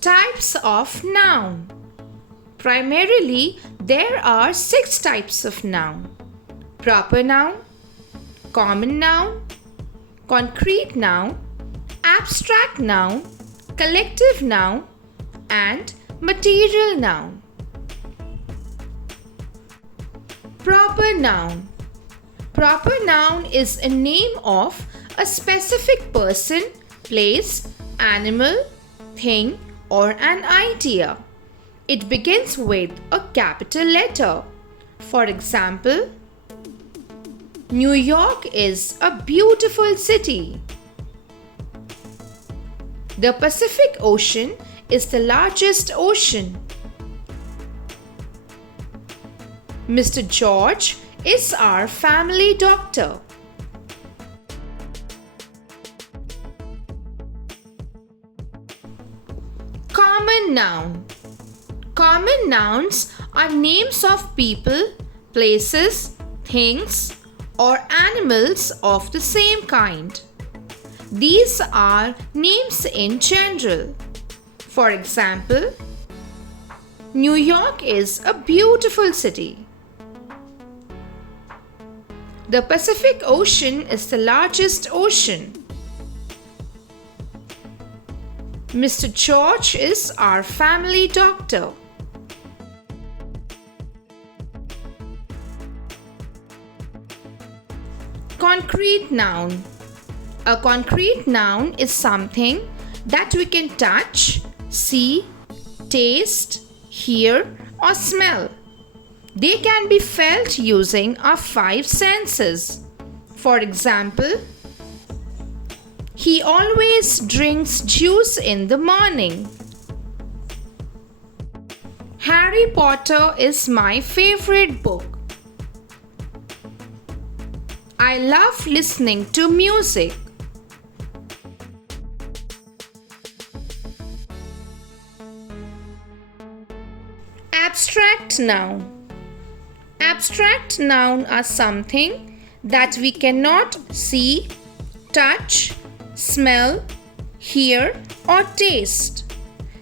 Types of noun. Primarily, there are 6 types of noun. Proper noun, common noun, concrete noun, abstract noun, collective noun, and material noun. Proper noun. Proper noun is a name of a specific person, place, animal, thing, or an idea. It begins with a capital letter. For example, New York is a beautiful city. The Pacific Ocean is the largest ocean. Mr. George is our family doctor. Common noun. Common nouns are names of people, places, things, or animals of the same kind. These are names in general. For example, New York is a beautiful city. The Pacific Ocean is the largest ocean. Mr. George is our family doctor. Concrete noun. A concrete noun is something that we can touch, see, taste, hear, or smell. They can be felt using our 5 senses. For example, he always drinks juice in the morning. Harry Potter is my favorite book. I love listening to music. Abstract noun. Abstract noun are something that we cannot see, touch, smell, hear, or taste.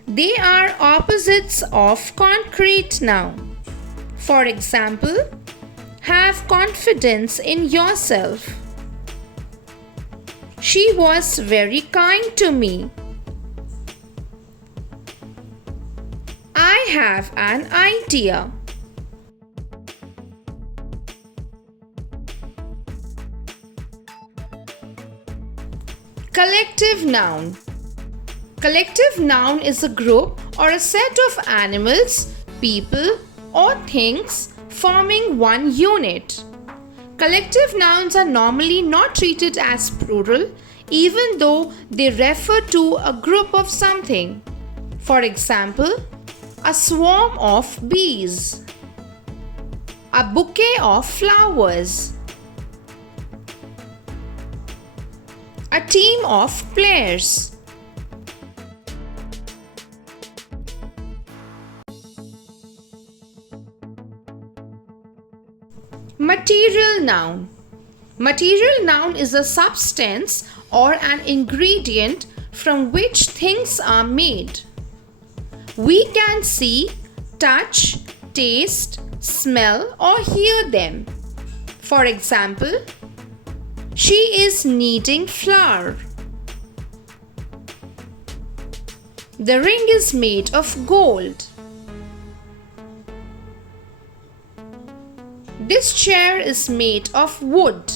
They are opposites of concrete noun. For example, have confidence in yourself. She was very kind to me. I have an idea. Collective noun. Collective noun is a group or a set of animals, people, or things forming one unit. Collective nouns are normally not treated as plural, even though they refer to a group of something. For example, a swarm of bees, a bouquet of flowers, a team of players. Material noun. Material noun is a substance or an ingredient from which things are made. We can see, touch, taste, smell, or hear them. For example, she is kneading flour. The ring is made of gold. This chair is made of wood.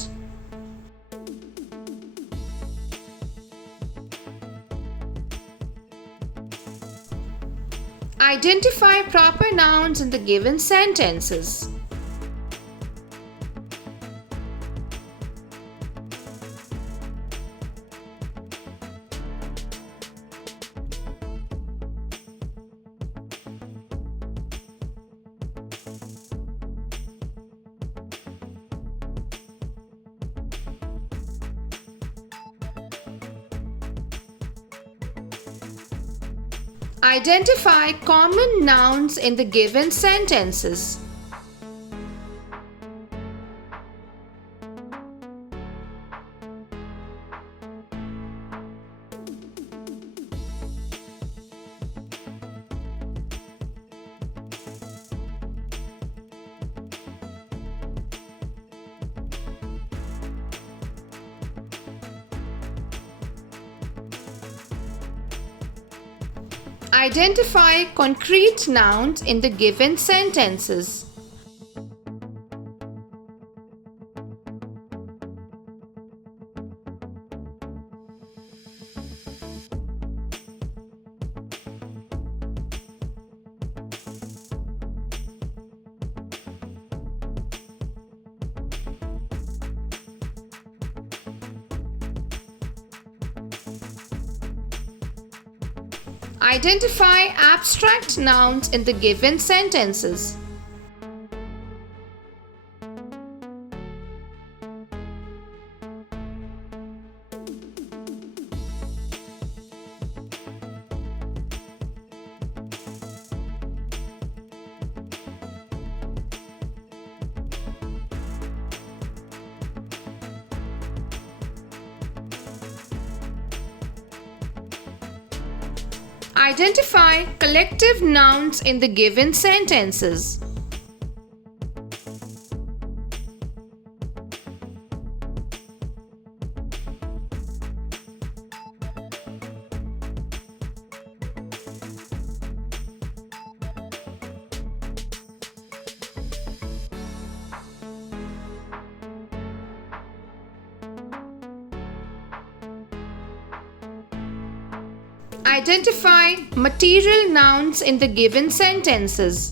Identify proper nouns in the given sentences. Identify common nouns in the given sentences. Identify concrete nouns in the given sentences. Identify abstract nouns in the given sentences. Identify collective nouns in the given sentences. Identify material nouns in the given sentences.